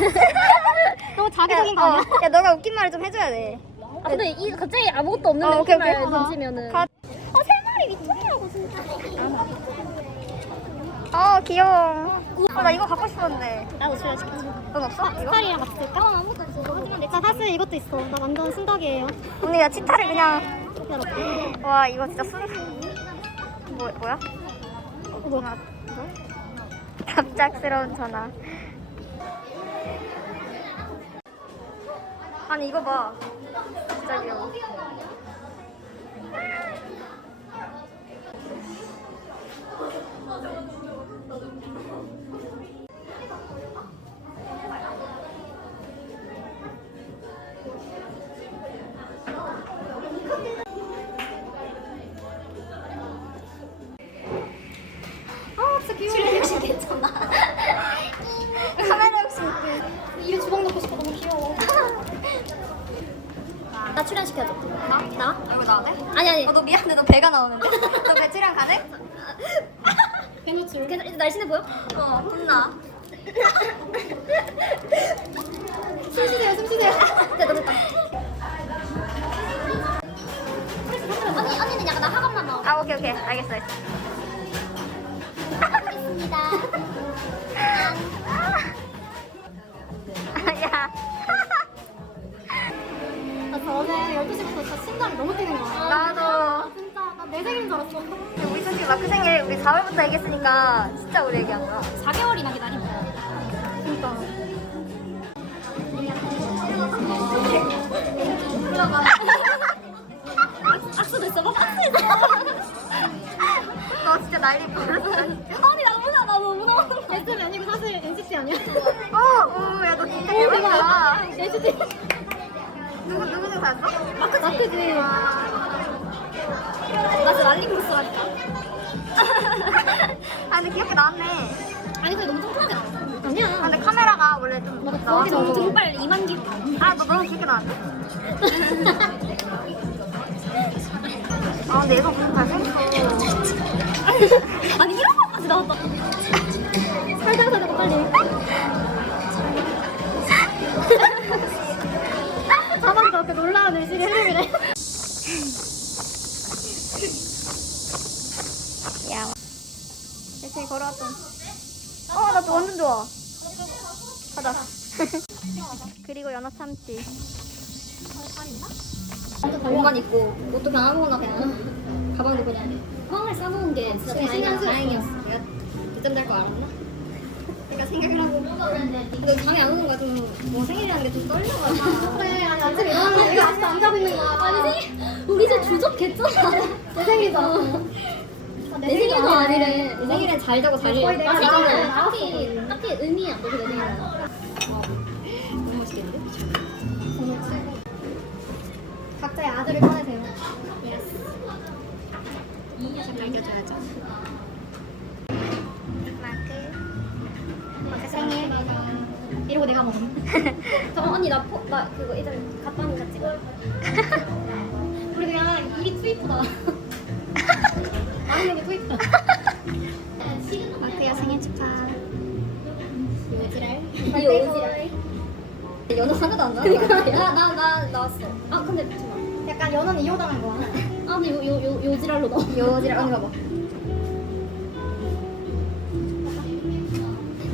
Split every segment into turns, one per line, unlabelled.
웃긴 거 아니야?
야 너가 웃긴 말을 좀 해줘야 돼.
아 근데 이 갑자기 아무것도 없는데
어, 오케이,
웃긴 말
오케이.
던지면은
가-
어, 세 마리 미쳤냐고, 진짜.
어 귀여워. 어, 나 이거 갖고 싶었는데.
나도 줄여줄게.
넌 없어? 이거?
치타리랑 같이 쓸까? 어, 아무것도 없어. 하지만 나 사실 이것도 있어. 나 완전 순덕이에요.
언니 나 치타를 그냥. 와 이거 진짜 순. 뭐 뭐야?
어, 뭐?
전화. 뭐? 갑작스러운 전화. 아니 이거 봐. 진짜 귀여워.
아니 아니
어, 너 미안해 너 배가 나오는데? 너 배출연 가능?
배노출.
괜찮- 이제 날씬해 보여?
어 혼나.
숨 쉬세요, 숨 쉬세요.
됐다 됐다
언니, 언니는 약간 나 학원만 나와.
아 오케이 오케이 알겠어 알겠어.
있습니다.
야.
12시부터 진짜 심장이 너무 뛰는 거야.
나도.
진짜 나 내 생일인 줄 알았어.
우리 솔직히 마크 생일 우리 4월부터 얘기했으니까 진짜 오래 얘기한 거야.
4개월이나 기다린 거야. 진짜.
악수도 있어 막 악수 있어
너 진짜 난리 벌었어.
아니 나 너무 나 너무 나
SM이 아니고 사실 NCT 아니야?
어, 오, 야, 너 진짜 대박이다.
NCT.
누구, 누구 중 샀어?
마크지. 마크지.
나 진짜 랄링크로스 하니까
아, 근데 귀엽게 나왔네.
아니 근데 너무 뚱뚱하게 나왔어.
아,
아니야.
근데 카메라가 원래 좀
맞아,
나와서.
거기 너무
등발 2만 개
아, 너 너무 귀엽게 나왔네. 아, 근데 얘가 무슨 잘생겼어.
아니 이런 것까지 나왔다
참치.
옷만 입고 옷도 그냥 아무거나 그냥. 가방도 그냥. 꽝을 싸놓은 게 진짜
신경 쓰-
다행이었어. 내가 늦잠 잘거 알았나? 그러니까 생각을 하고. 근데 잠이 안 오는 거야. 좀뭐 생일이라는 게 좀 떨려가지고.
그래, 아니 아침 일어나면 이거 아직도 안 자고 있는 거야.
아니 생일. 우리 진짜 주적했잖아
내 생일이잖아. 아,
내 생일도 아니래. 내 생일엔 잘 자고 잘
거의
일어
내가
나 생일은 딱히 딱히 의미 안 두고 내 생일은
각자의 아들을 꺼내세요.
마크.
생일. 이러고 내가 먹어.
잠깐 언니 나, 포, 나 그거 예전에 갓바니 샀지
우리 그냥 투이프다. 아는 게 투이프다.
마크야 생일 축하.
요지랄 이 요지랄 연어 하나도 안 나왔어 나나 나 나왔어 아 근데 잠깐만
약간 연원 이용당한 거야.
아 근데 요, 요, 요, 요지랄로 넣어
요지를 언니 봐봐.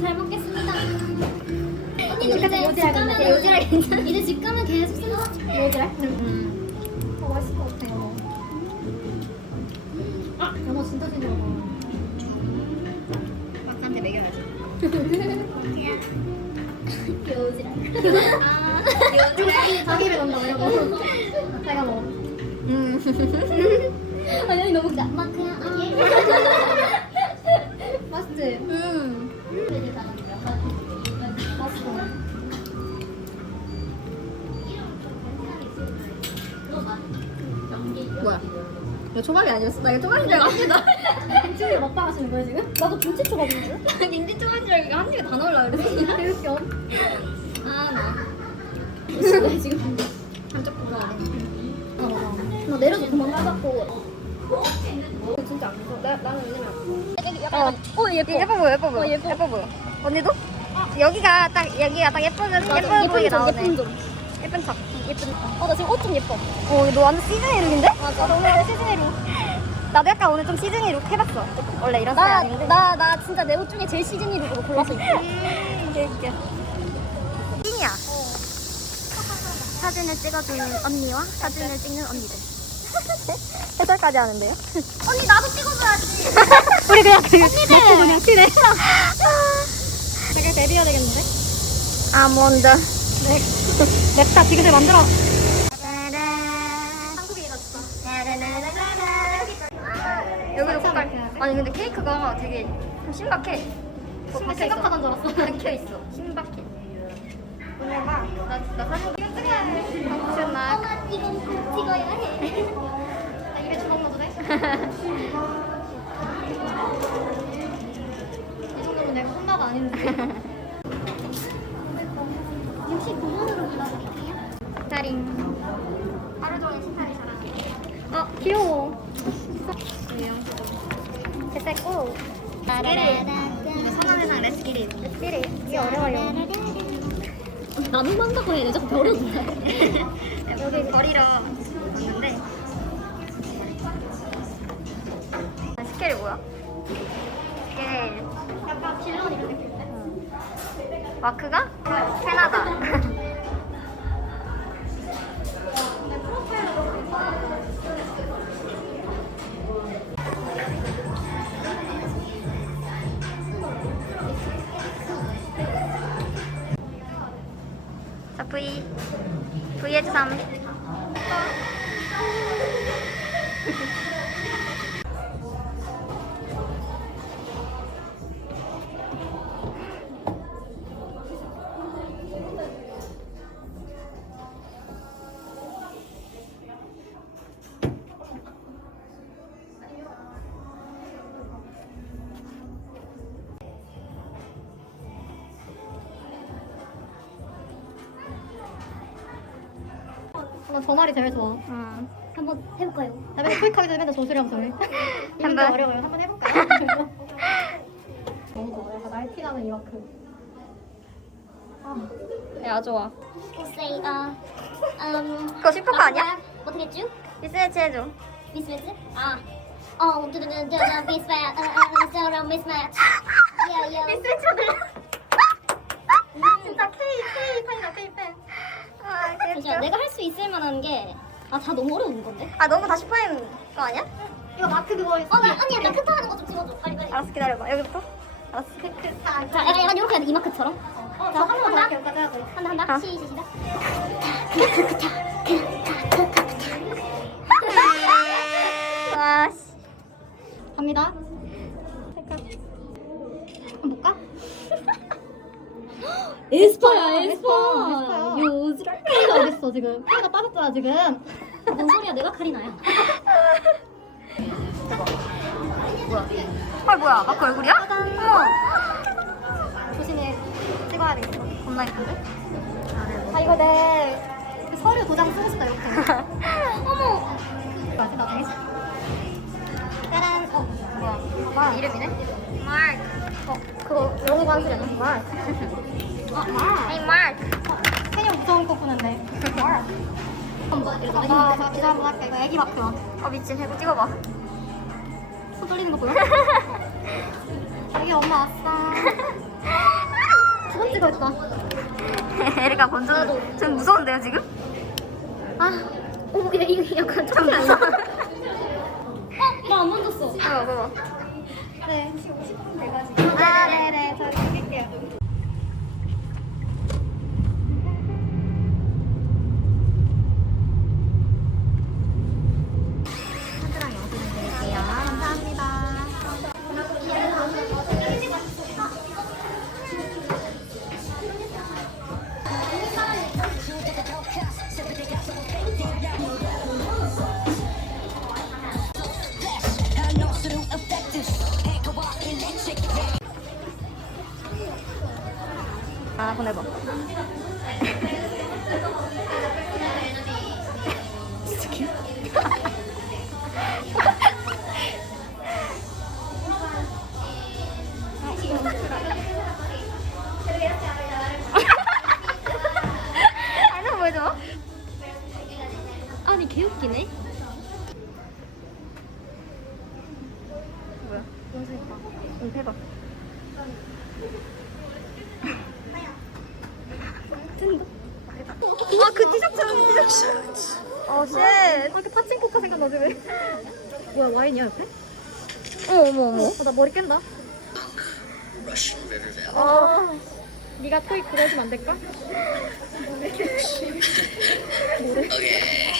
잘 먹겠습니다 언니
이제
이제 집
요지랄
가면
괜찮아.
요지랄 괜찮아 이제 집 가면 계속 쓴다
요지랄?
음.
어, 맛있을 것 같아, 연어. 아, 연어 진짜 신기하다.
마크한테 먹여야지.
요지랄
아,
그리고 자기, 자기 입에 넣는다, 이러고. 자기가 먹어.
음.
아니 너무 웃겨 마크야 아
맛있지?
음.
맛있어.
뭐야? 이거 초밥이 아니었어? 나 이거 초밥인 줄 알았어.
김치를 먹방 하시는 거예요, 지금? 나도 김치 초밥인 줄?
나 김치 초밥인 줄 알고 한 입에 다 넣으려고 그랬어.
개웃겨.
아, 나.
지금
한쪽.
나 내려서 도망가갖고
진짜 안 무서워. 나, 나는 왜냐면.
약간 어 예뻐
예뻐 보여, 예뻐 보여.
어, 예뻐.
보여. 언니도?
아,
여기가 딱 여기가 딱 예쁜 예쁜 보이게 나오네.
예쁜 점.
예쁜 척.
예쁜. 어, 나 지금 옷 좀 예뻐.
어, 너 완전 시즈니 룩인데?
맞아.
너 오늘 시즈니 룩. 나도 약간 오늘 좀 시즈니 룩 해봤어. 원래 이런 스타일
나,
아닌데.
나, 나 진짜 내 옷 중에 제일 시즈니 룩으로 골라서 입고.
음, 웃겨. 찐이야. 사진을 찍어주는 언니와 사진을 찍는 언니들. 해설까지 하는데요?
언니, 나도 찍어줘야지.
우리 그냥 그 언니들 그냥 친해.
되게 데뷔해야 되겠는데?
아몬드.
냅다 지그들 만들어.
한국에 갔어.
여기도 색깔. 아니 근데 케이크가 되게 좀 신박해.
신박- 심각하단 줄 알았어.
박혀 있어. 신박해.
엄마, 이건 꼭 찍어야 해. 나 입에 주먹 넣어도 돼? 이 정도면 내가 혼나가 아닌데. 역시 본원으로 골라드릴게요.
스타링.
하루 종일 신발이 잘하네.
어 귀여워.
됐고.
세상 레스키리. 레스키리. 이게 어려워요.
나는 한다고 해. 내 자꾸 별을 눌러.
여기 거리러 왔는데. 아, 스케일이 뭐야? 스케일.
약간 그 느낌인데?
마크가? 캐나다. 자, V. VH3.
난저 말이 제일 좋아.
음.
한번 해볼까요?
나 맨날 토익하기 전에 맨날 저수리하면서 해. 이런 게
한번.
어려워요. 한번 해볼까요? 너무 좋아. 약간 날티나는 이만큼.
야, 좋아.
Say, uh, um.
그거 슈퍼카 아니야?
어떻게 했죠?
미스매치 해줘.
미스 매치? 아. 어, 두두두두두, 미스 매치, 어, 어, 저랑 미스 매치. 야, 야.
미스매치 받을래?
진짜 K, K 팬이다, K 팬.
귀엽다.
내가 할 수 있을 만한 게, 아, 다 너무 어려운 건데?
아, 너무 다 슈퍼인 거 아니야?
이거 마크 그거 있어.
어, 나, 아니야, 나 크타 하는 거 좀 찍어줘. 빨리, 빨리.
알았어, 기다려봐. 여기부터? 알았어.
자, 약간, 약간 이렇게 해야 돼, 이마크처럼.
어, 저 한번 더
한다. 한다, 한다.
아.
시, 시, 시작.
와, 씨.
갑니다.
에스파야,
에스파.
요즘.
K가 어딨어, 지금? K가 빠졌잖아, 지금.
뭔 소리야, 내가 카리나야.
헐, 뭐야. 마크 얼굴이야? 어머.
조심히 찍어야 되겠어.
겁나 예쁜데?
아, 이거 내그 서류 도장 쓰고 싶다, 이렇게.
어머!
나중에? 짜란. 어,
뭐야.
봐봐.
이름이네? 마크.
어, 그거 영어. 말.
아, 아.
헤이, 마크.
그냥 무서운 거 보는데. 말.
이렇게
아, 나, 나 기자 한번 할게. 이거 애기 마크야.
어, 미친. 해고 찍어봐.
손 떨리는 거 보여? 애기 엄마 왔어. 두번 찍어 있다.
에리가 건전. 좀 무서운데요, 지금?
아, 어머, 야, 이거 약간
좀 무서워.
개웃기네.
뭐야? 영수 봐. 응, 해봐. 아, 그 티셔츠랑 티셔츠. 어, 쉣.
그 아까 파친코카 생각나지 왜? 뭐야, 와인이야, 옆에?
어, 어머, 어머.
어, 나 머리 깬다.
아.
네가 토익 그러시면 안 될까? 모래. 오케이.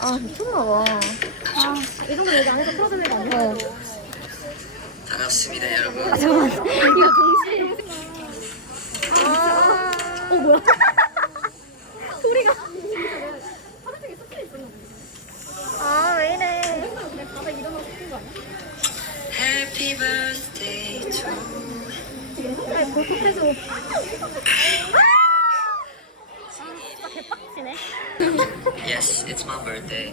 아 미쳤나봐.
이 정도 얘기 안 해서 틀어주는 거 아니야?
어.
반갑습니다 여러분
아, 잠깐만.
이거 동시에
아,
어 뭐야? 소리가
아, 왜 이래.
내 바닥 일어나서 낀거 아니야?
Happy birthday to
아니
It's my birthday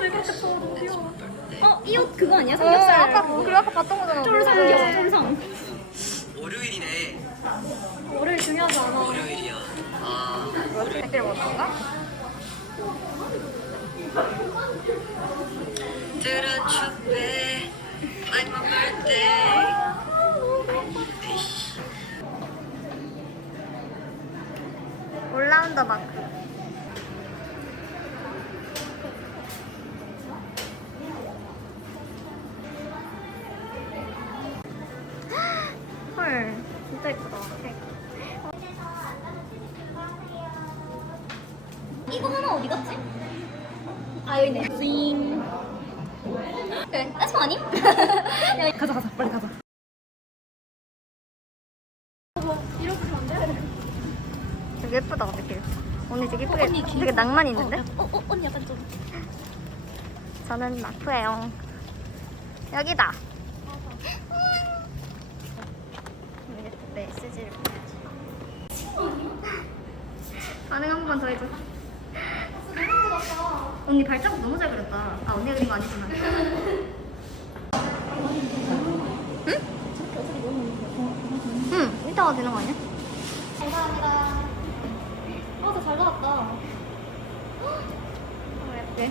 왜 그렇게 더워 너무 귀여워
birthday
어, 이 옷 그거 아니야?
어,
삼겹살.
아까, 그리고 아까 봤던 거잖아.
쫄상 귀여워, 쫄상.
월요일이네
월요일 중요하지 않아
월요일이야 아
댓글 먹은 건가?
들어 축배 Like my birthday 에이씨.
올라운더 마크. 예쁘다.
이거 하나 어디 갔지? 아, 여기 있네. 윙. 그래, that's funny.
가자 가자 빨리 가자
되게 예쁘다, 되게. 언니 되게 예쁘게, 되게 낭만 있는데?
어, 어, 언니 약간 좀.
저는 마크예요. 여기다. 이제 또 메시지를 보내지. 반응 한번더 해줘. 언니 발자국 너무 잘 그렸다. 아 언니가 그린 거 아니지만. 응? 응. 이따가 되는 거 아니야?
감사합니다. 어, 저잘 나왔다.
어, 예쁘게.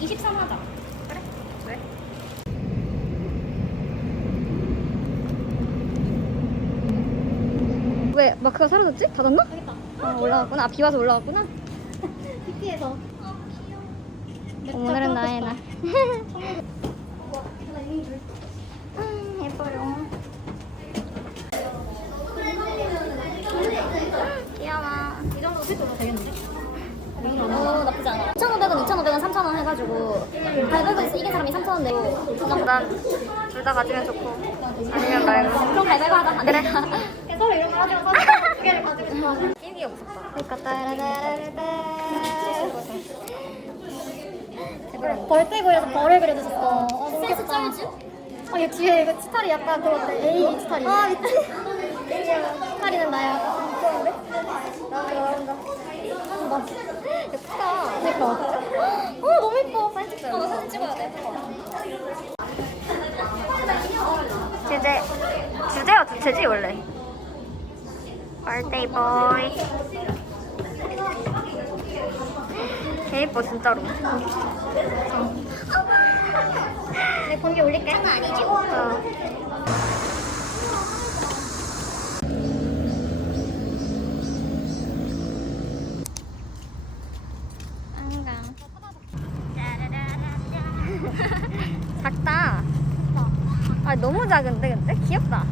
23 하자.
그래? 왜? 왜 마크가 사라졌지? 닫았나?
여기다.
아 올라왔구나. 아, 비 와서 올라왔구나.
PP에서.
오늘은 나의 날. 음, 예뻐요. 귀여워.
이 정도 세트로 되겠는데?
어, 나쁘지 않아. 2,500원, 2,500원, 3,000원 해가지고 가위바위보에서 이긴 사람이 3,000원 내고
난둘 다 가지면 좋고 아니면 말고.
그럼 가위바위보 하자. 안
그래.
되겠다.
서로 이런 거 하지만 사실 두 개를 가지고 싶어
끼기가 무섭다.
그러니까 따라라라라.
벌떼고에서 벌을 그려주셨어 어, 너무
센스
귀엽다.
쩔지?
아, 얘 뒤에 이거 스타일이 약간 그건데 A 스타일이
아 미치.
스타일은 나야 귀여운데?
나도 잘한다.
나
예쁘다.
그니까
어 너무 예뻐. 사진 찍자.
어, 사진 찍어야 돼.
주제 주제가 주제지 원래. Birthday boy. 개 예뻐 진짜로.
내 번개 올릴게
장난 아니지?
어. 작다. 아 너무 작은데 근데 귀엽다.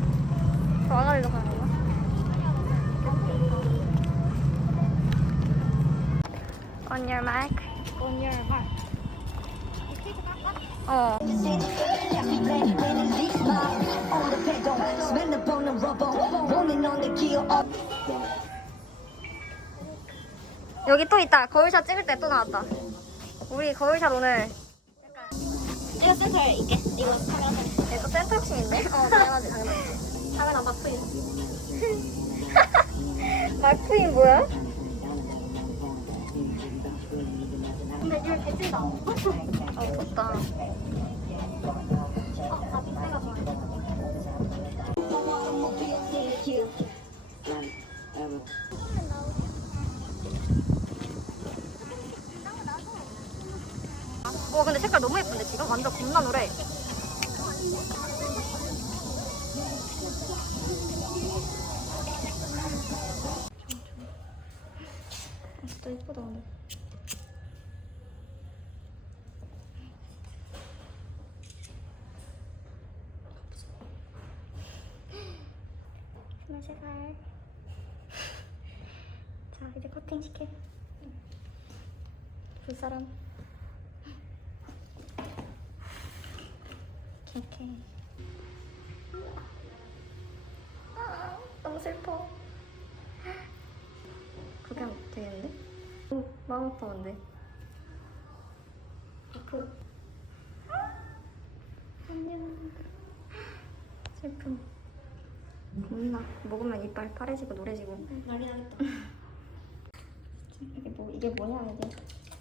저 와가지고 어. 여기 또 있다. 거울샷 찍을 때 또 나왔다. 우리 거울샷 오늘
이거 센터에 있게. 이거 카메라.
얘또 센터 욕심 있네. 어, 당연하지, 당연하지.
카메라 마크인
마크인 뭐야?
개찐다
어, 와 근데 색깔 너무 예쁜데 지금 완전 겁나 노래. 아, 진짜 예쁘다 근데. 스물 세 살. 자 이제 커팅 시켜. 볼 사람. 오케이. 아, 너무 슬퍼. 하면 되겠는데? 오, 마음 아파 근데. 아프. 안녕. 슬픔. 겁나 먹으면 이빨 파래지고 노래지고.
난리 나겠다.
이게 뭐 이게 뭐냐 이게.